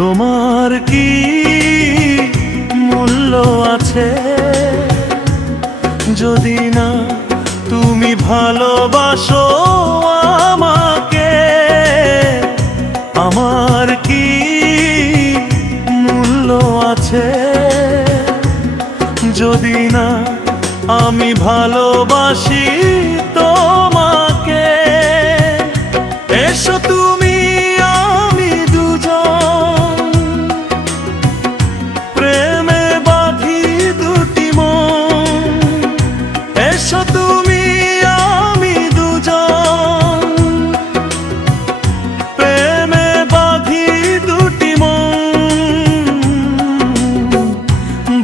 তোমার কি মূল্য আছে যদি না তুমি ভালোবাসো আমাকে? আমার কি মূল্য আছে যদি না আমি ভালোবাসি তোমাকে? এসো তুমি আমি দুজন প্রেমে বাঁধি দুটি মন। এসো তুমি আমি দুজন প্রেমে বাঁধি দুটি মন।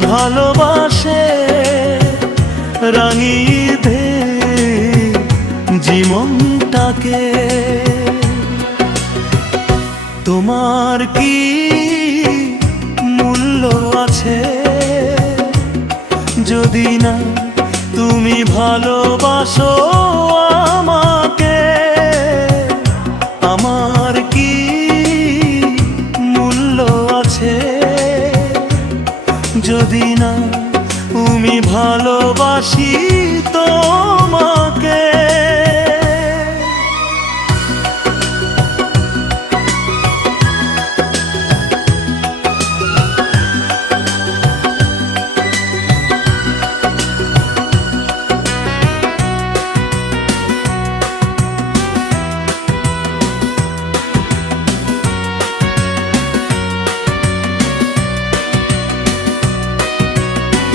ভালোবাসে রাঙিয়ে দে জীবনটাকে। তোমার কি মূল্য আছে যদি না তুমি ভালোবাসো আমাকে? আমার কি মূল্য আছে যদি না তুমি ভালোবাসি তোমাকে?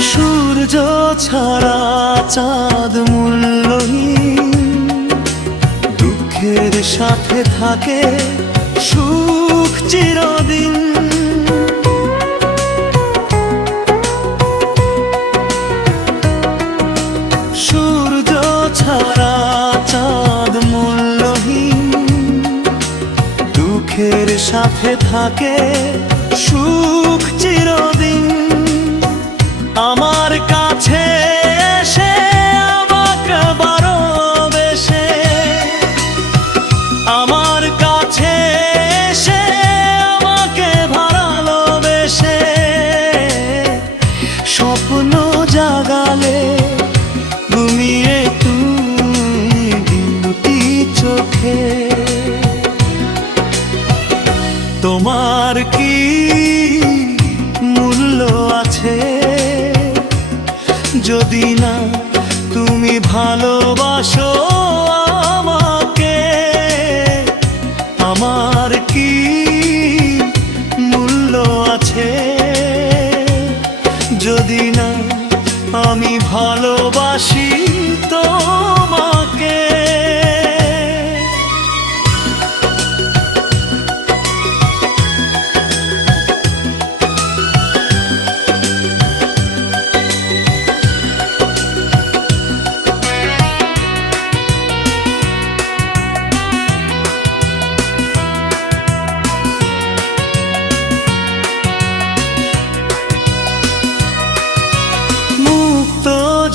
সূর্য ছাড়া চাঁদ মূল্যহীন, দুঃখের সাথে থাকে সুখ চিরদিন। সূর্য ছাড়া চাঁদ মূল্যহীন, দুঃখের সাথে থাকে সুখ চিরদিন। আমার কাছে এসে আমাকে ভালোবেসে, আমার কাছে এসে আমাকে ভালোবেসে স্বপ্ন জাগালে ঘুমিয়ে তুমি দুটি চোখে। তোমার কি মূল্য আছে যদি না তুমি ভালোবাসো আমাকে? আমার কি মূল্য আছে যদি না আমি ভালোবাসি তোমাকে?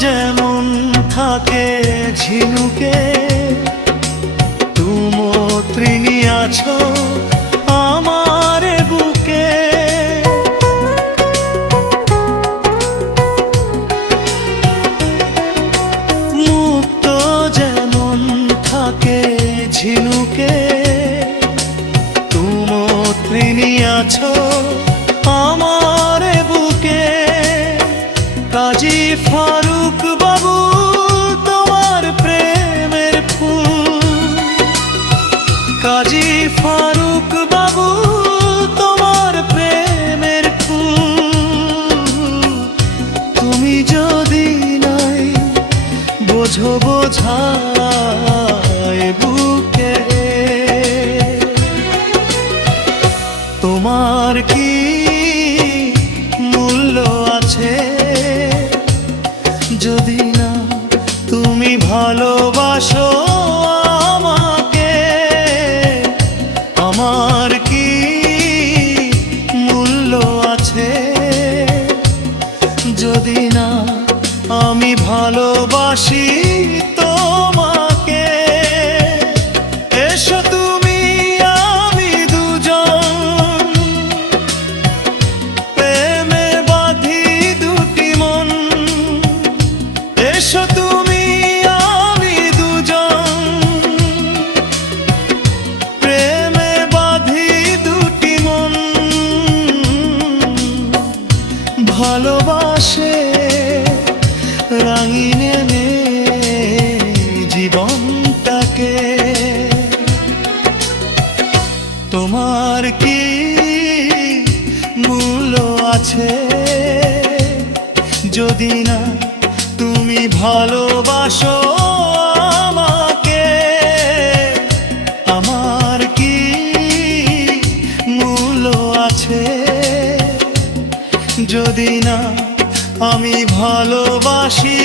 যেমন থাকে ঝিনুকে তুমি আছো আমার বুকে। মুক্ত যেমন থাকে ঝিনুকে তুমি আছো আমার বুকে। কাজী ফারুক বাবু তোমার প্রেমের ফুল, কাজী ফারুক বাবু তোমার প্রেমের ফুল। তুমি যদি নাই বোঝো বোঝায় বুকে। তোমার কি মূল্য আছে যদি না তুমি ভালোবাসো আমাকে? আমার কি আমার কি মূল্য আছে যদি না তুমি ভালোবাসো আমাকে? আমার কি মূল্য আছে যদি না আমি ভালোবাসি